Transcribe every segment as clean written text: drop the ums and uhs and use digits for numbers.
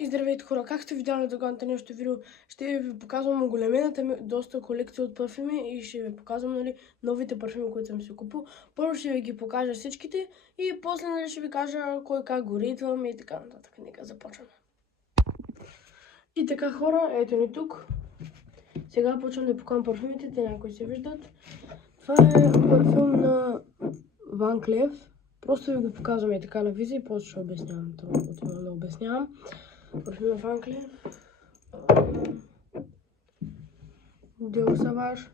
И здравейте хора, как сте видяли догоната нещо видео, ще ви показвам големената ми доста колекция от парфюми и ще ви показвам новите парфюми, които съм си купил. Първо ще ви ги покажа всичките и после ще ви кажа кой как го ритвам и така нататък. Нека започваме. И така хора, ето ни тук. Сега почвам да покажам парфюмите, те някои се виждат. Това е парфюм на Van Cleef. Просто ви го показвам и така на визия и после ще обяснявам. Отивам да обяснявам. Парфюм на Van Cleef. Dior Sauvage.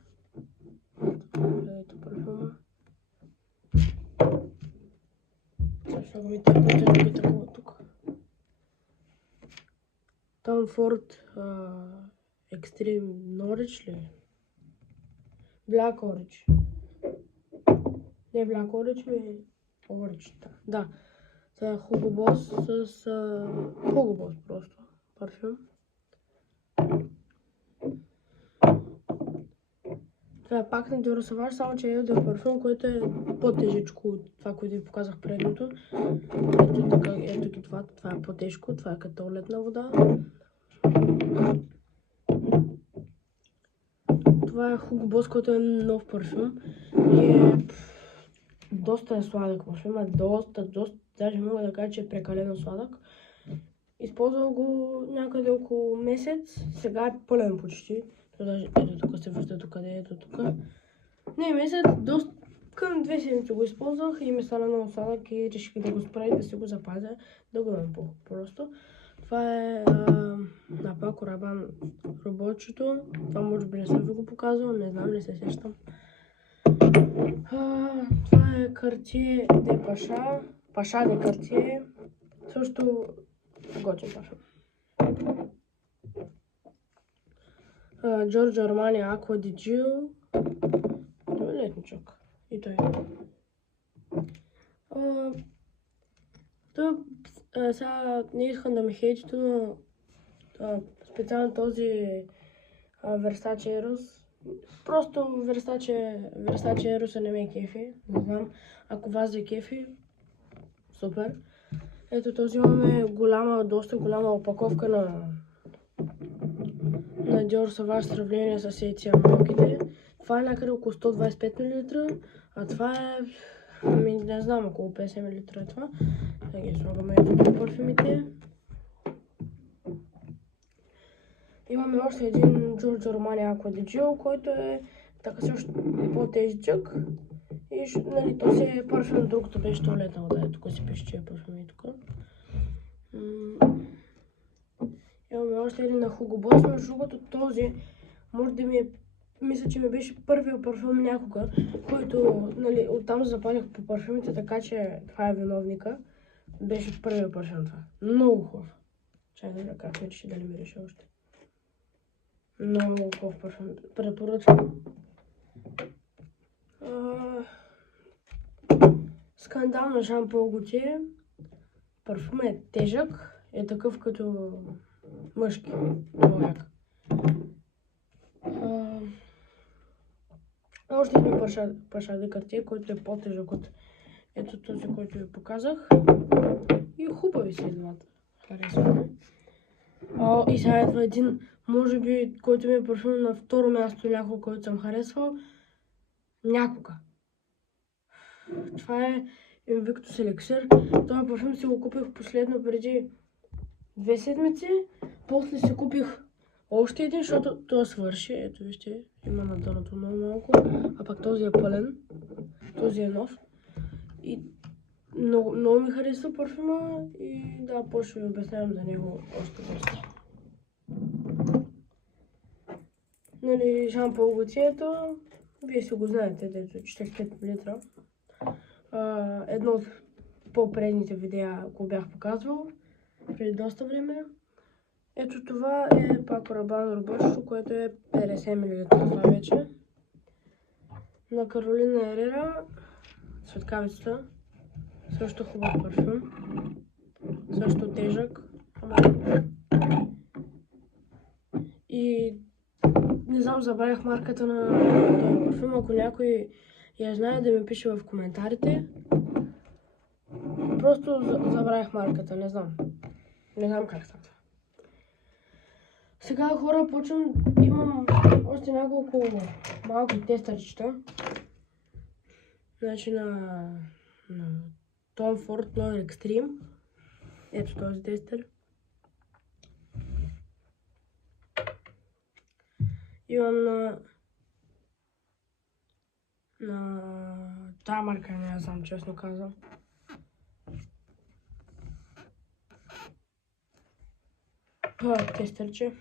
Ето парфюма. Защо го ми тъпвате тук? Tom Ford Extreme Norwich ли? Black Orange. Не Black Orange, ми Orange. Да. Това е Hugo Boss с Hugo Boss просто парфюм. Това е пак на Dior Sauvage, само че е парфюм, който е по-тежечко от това, което ви показах предното. Ето ги това е по-тежко, това е като туалетна вода. Това е Hugo Boss, който е нов парфюм и доста е сладък парфюм, доста, даже мога да кажа, че е прекалено сладък. Използвал го някъде около месец, сега е пълен почти. Ето тук се вижда докъде, ето тук. Не месец, към 2 седмици го използвах и ми стана много сладък и реших да го спра и да си го запазя, да го имам просто. Това е на Paco Rabanne работчето. Това може би не съм ви го показвал, не знам, не се сещам. Това е Cartier de Pacha, Pacha de Cartier. Също готин парфюм. Giorgio Armani Acqua di Gio. Това е летничък. И той. Сега не искам да ме хейтите, но специално този Versace Eros. Просто Versace Eros не ме кефи. Не знам. Ако вас ви кефи, супер. Ето този имаме доста голяма опаковка на Dior Sauvage в сравнение с тези малките. Това е някъде около 125 мл, а това е, не знам, около 50 мл е това. Да ги слагаме ето парфюмите. Имаме още един Giorgio Armani Acqua di Gio, който е така също по-тежичък. И нали, то си е парфюм, другото беше туалетна вода. Тук си пише, че е парфюм и тук. Имаме още един на Hugo Boss, между другото този може да ми е, мисля, че ми беше първият парфюм някога, който, нали, оттам запалях по парфюмите, така че това е виновника. Беше първият парфюм това. Много хубав. Чакай да как вече дали ми реши още. Много хубав парфюм. Препоръчвам. Скандал на Жан Пол Готие. Парфюмът е тежък, е такъв като мъжки. Много як. Още един Pacha de Cartier, който е по-тежък от ето този, който ви показах. И хубави са двата. Харесваме. И сега ето един, може би, който ми е парфюм на второ място някога, който съм харесвал. Някога. Това е Invictus Elixir. Това парфюм си го купих последно преди 2 седмици. После си купих още един, защото това свърши. Ето вижте, има на дъното много малко. А пък този е пълен. Този е нов. И много ми харесва парфюма. И да, после ще ви обяснявам за него още доста. Нали, Жан Пол Готието, вие си го знаете, дето 45 мл. Едно от по-предните видеа го бях показвал преди доста време. Ето това е Paco Rabanne работчето, което е 50 мл. Това вече. На Carolina Herrera светкавицата. Също хубав парфюм. Също тежък. И не знам, забравях марката на този парфюм. Ако някой я знае, да ми пише в коментарите. Просто забравях марката, не знам. Не знам как става. Сега хора почвам, имам още няколко малки тестърчета. Значи на Tom Ford Noir Extreme. Ето този тестър. Имам на тая марка, не знам, честно казвам. Това е тестърче.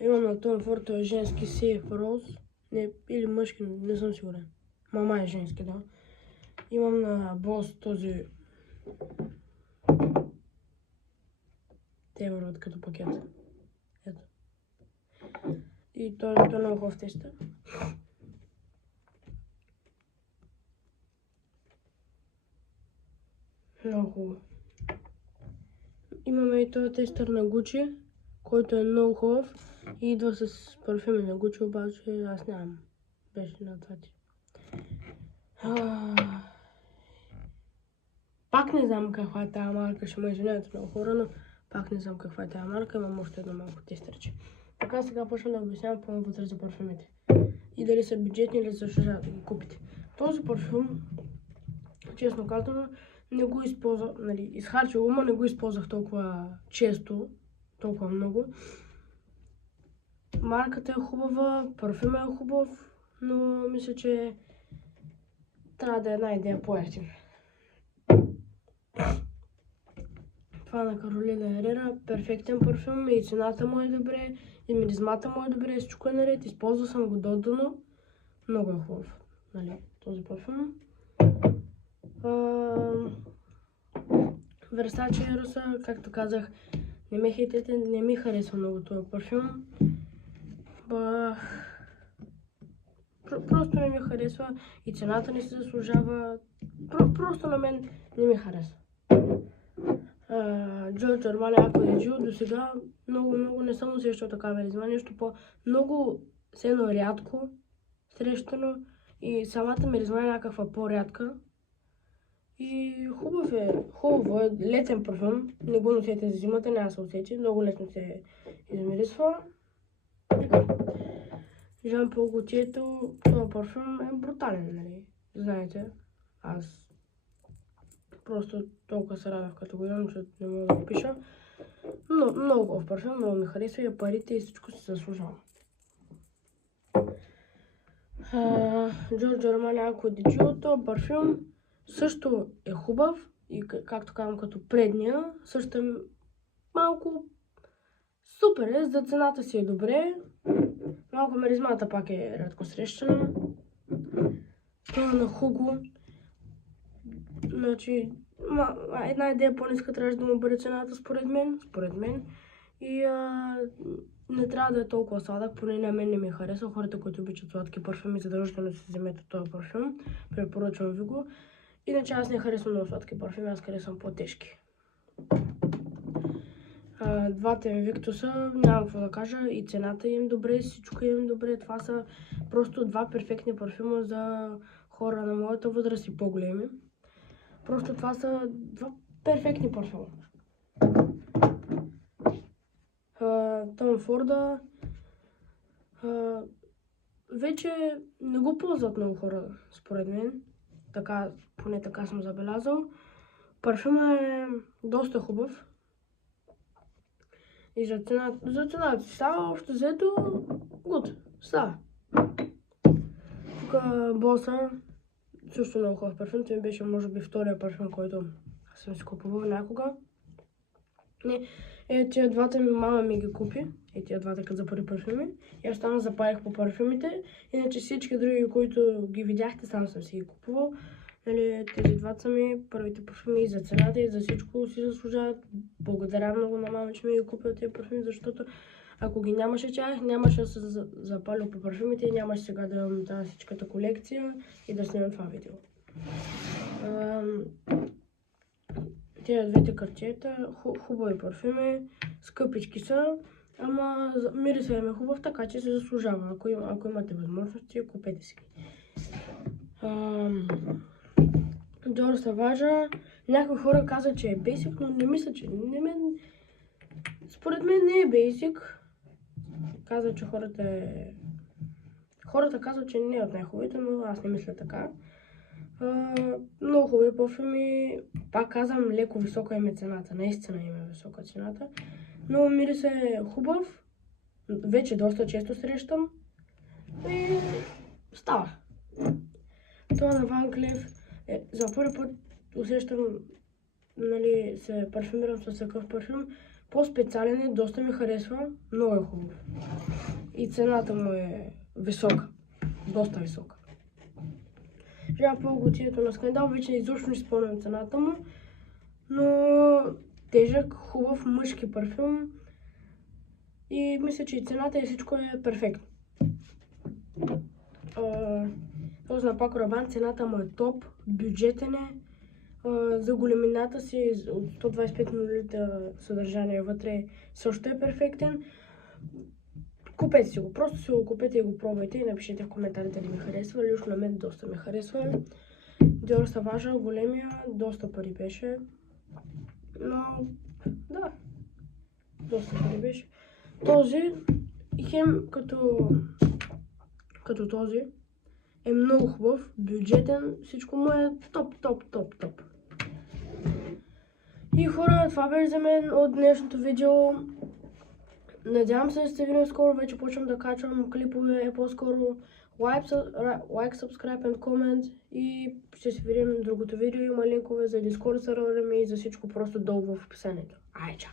Имам на Tom Ford, той е женски Safe Rose. Не, или мъжки, не съм сигурен. Мама е женски, да. Имам на Boss този... Те върват като пакет. Ето. И той е много хубав тестър. Много хубаво. Имаме и този тестър на Gucci, който е много хубав и идва с парфюми на Gucci, обаче аз нямам. Беше на тати. Пак не знам каква е тази марка, ще ме извинявате много хора, но пак не знам каква е тази марка, имам още едно малко тестърче. Така сега почвам да обяснявам по-навътре за парфюмите. И дали са бюджетни или заслужават да ги купите. Този парфюм, честно казано, не го използвах, нали, изхарчил го, но не го използвах толкова често, толкова много. Марката е хубава, парфюмът е хубав, но мисля, че трябва да е една идея по-евтин. Това на Каролина Ерера, перфектен парфюм, и цената му е добре, и миризмата му е добре, и всичко е наред, използвал съм го до дъно, много е хубав, нали, този парфюм. Versace Eros, както казах, не ме хейтете, не ми харесва много този парфюм. Просто не ми харесва и цената не се заслужава. Просто на мен не ми харесва. Giorgio Armani Acqua di Giu до сега много не съм усещал такава миризма, нещо много сено рядко срещано и самата миризма е някаква по-рядка. И хубаво е, летен парфюм, не го носете за зимата, няма да се усети, много лесно се измирисва. Жан Пол Готието, този парфюм е брутален, нали, знаете, аз просто толкова се радвах като го имам, че не мога да го пиша. Но много хубав парфюм, много ми харесва и парите и всичко се заслужава. Giorgio Armani Acqua di Giu, този парфюм също е хубав и както казвам като предния, също е малко супер е, за цената си е добре, малко миризмата пак е рядко срещана. Това на Хуго, значи една идея по-ниска трябваше да му бъде цената според мен и не трябва да е толкова сладък, поне на мен не ми харесва. Хората, които обичат сладки парфюми, задължително си вземете този парфюм, препоръчвам ви го. Иначе аз не харесвам много сладки парфюми, аз харесвам по-тежки. Двата Invictus, нямам какво да кажа, и цената им добре, всичко им добре. Това са просто два перфектни парфюма за хора на моята възраст и по-големи. Просто това са два перфектни парфюма. Том Форда вече не го ползват много хора, според мен. Поне така съм забелязал. Парфюмът е доста хубав. И за цената става общо взето гуд. Става. Тук Боса също много хубав парфюм. Това беше може би втория парфюм, който съм си купувал някога. Тия двата ми мама ми ги купи. Тия двата като за първи парфюми. И аз там запалих по парфюмите. Иначе всички други, които ги видяхте, сам съм си ги купувал. Нали, тези двата са ми първите парфюми и за цената и за всичко си заслужават. Благодаря много на мама, че ми ги купил тези парфюми, защото ако ги нямаше тях, нямаше да се запалил по парфюмите и нямаше сега да имам тази всичката колекция и да снимам това видео. Тези двете картиета, хубави парфюми, скъпички са, ама мирисът им е хубав, така че се заслужава. Ако имате възможности, купете си ги. Dior Sauvage, някои хора казват, че е бесик, но не мисля, че Според мен не е basic. Казва, че хората казват, че не е от най-хубавите, но аз не мисля така. Много хубави парфюми. Пак казвам, леко висока им е цената. Наистина им е висока цената. Но мирис е хубав. Вече доста често срещам. И става. Това на Van Cleef за първи път усещам, нали, се парфюмирам с такъв парфюм. По-специален е, доста ми харесва, много е хубав. И цената му е висока, доста висока. Жан Пол Готието на Скандал, вече изобщо не спомням цената му, но тежък, хубав мъжки парфюм и мисля, че и цената и всичко е перфектно. Този на Paco Rabanne, цената му е топ, бюджетен е, за големината си от 125 мл съдържание вътре също е перфектен. Купете си го, просто си го купете и го пробвайте и напишете в коментарите дали ми харесва. Лично на мен доста ми харесва. Dior Sauvage, големия, доста пари беше, но да, доста пари беше. Този, хем като този, е много хубав, бюджетен, всичко му е топ. И хора, това беше за мен от днешното видео. Надявам се да сте видели скоро, вече почвам да качвам клипове, по-скоро like, subscribe and comment и ще се видим в другото видео. Има линкове за Discord сервера ми и за всичко просто долу в описанието. Ай, чао!